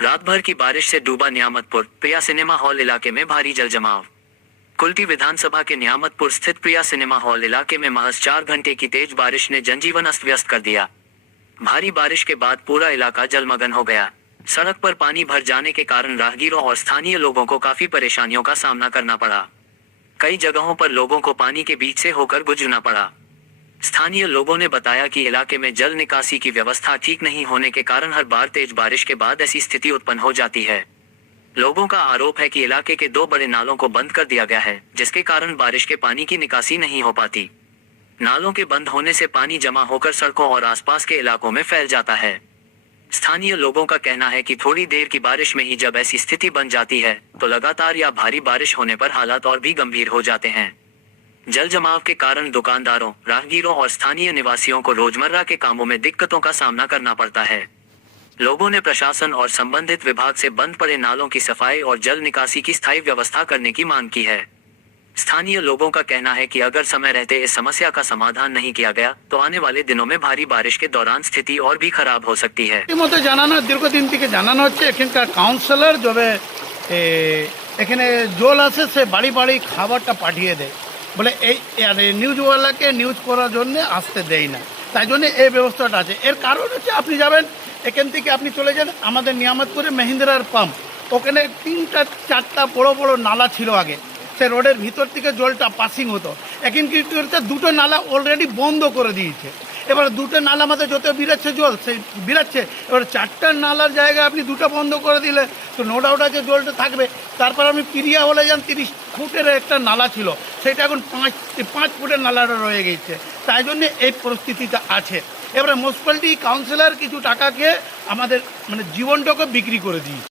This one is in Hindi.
रात भर की बारिश से डूबा नियामतपुर प्रिया सिनेमा हॉल इलाके में भारी जल जमाव। कुल्टी विधानसभा के नियामतपुर स्थित प्रिया सिनेमा हॉल इलाके में महज 4 घंटे की तेज बारिश ने जनजीवन अस्त व्यस्त कर दिया। भारी बारिश के बाद पूरा इलाका जलमग्न हो गया। सड़क पर पानी भर जाने के कारण राहगीरों और स्थानीय लोगों को काफी परेशानियों का सामना करना पड़ा। कई जगहों पर लोगों को पानी के बीच से होकर गुजरना पड़ा। स्थानीय लोगों ने बताया कि इलाके में जल निकासी की व्यवस्था ठीक नहीं होने के कारण हर बार तेज बारिश के बाद ऐसी स्थिति उत्पन्न हो जाती है। लोगों का आरोप है कि इलाके के 2 बड़े नालों को बंद कर दिया गया है, जिसके कारण बारिश के पानी की निकासी नहीं हो पाती। नालों के बंद होने से पानी जमा होकर सड़कों और आसपास के इलाकों में फैल जाता है। स्थानीय लोगों का कहना है कि थोड़ी देर की बारिश में ही जब ऐसी स्थिति बन जाती है, तो लगातार या भारी बारिश होने पर हालात और भी गंभीर हो जाते हैं। जल जमाव के कारण दुकानदारों, राहगीरों और स्थानीय निवासियों को रोजमर्रा के कामों में दिक्कतों का सामना करना पड़ता है। लोगों ने प्रशासन और संबंधित विभाग से बंद पड़े नालों की सफाई और जल निकासी की स्थायी व्यवस्था करने की मांग की है। स्थानीय लोगों का कहना है कि अगर समय रहते इस समस्या का समाधान नहीं किया गया, तो आने वाले दिनों में भारी बारिश के दौरान स्थिति और भी खराब हो सकती है। দীর্ঘদিন থেকে জানানো হচ্ছে এখানকার কাউন্সিলর যবে এখানে জল আসে সে বাড়ি বাড়ি খাবারটা পাঠিয়ে দেয় বলে এই নিউজওয়ালাকে নিউজ করার জন্য আসতে দেয় না, তাই জন্য এই ব্যবস্থাটা আছে। এর কারণ হচ্ছে আপনি যাবেন এখান থেকে আপনি চলে যান আমাদের নিয়ামতপুরে মহিন্দ্রার পাম্প, ওখানে 3-4টা বড় বড় নালা ছিল আগে, সে রোডের ভিতর থেকে জলটা পাসিং হতো। এখন কি করতে 2টো নালা অলরেডি বন্ধ করে দিয়েছে। এবার 2টো নালা আমাদের যত বেরাচ্ছে জল সেই বেরাচ্ছে, এবার 4টা নালার জায়গায় আপনি 2টা বন্ধ করে দিলে তো নো ডাউট আছে জলটা থাকবে। তারপর আমি পিরিয়া হলে যান 30 ফুটের একটা নালা ছিল, সেটা এখন 5 ফুটের নালাটা রয়ে গেছে, তাই জন্য এই পরিস্থিতিটা আছে। এবারে মিউনিসিপ্যালিটি কাউন্সিলর কিছু টাকাকে আমাদের জীবনটাকে বিক্রি করে দিয়েছে।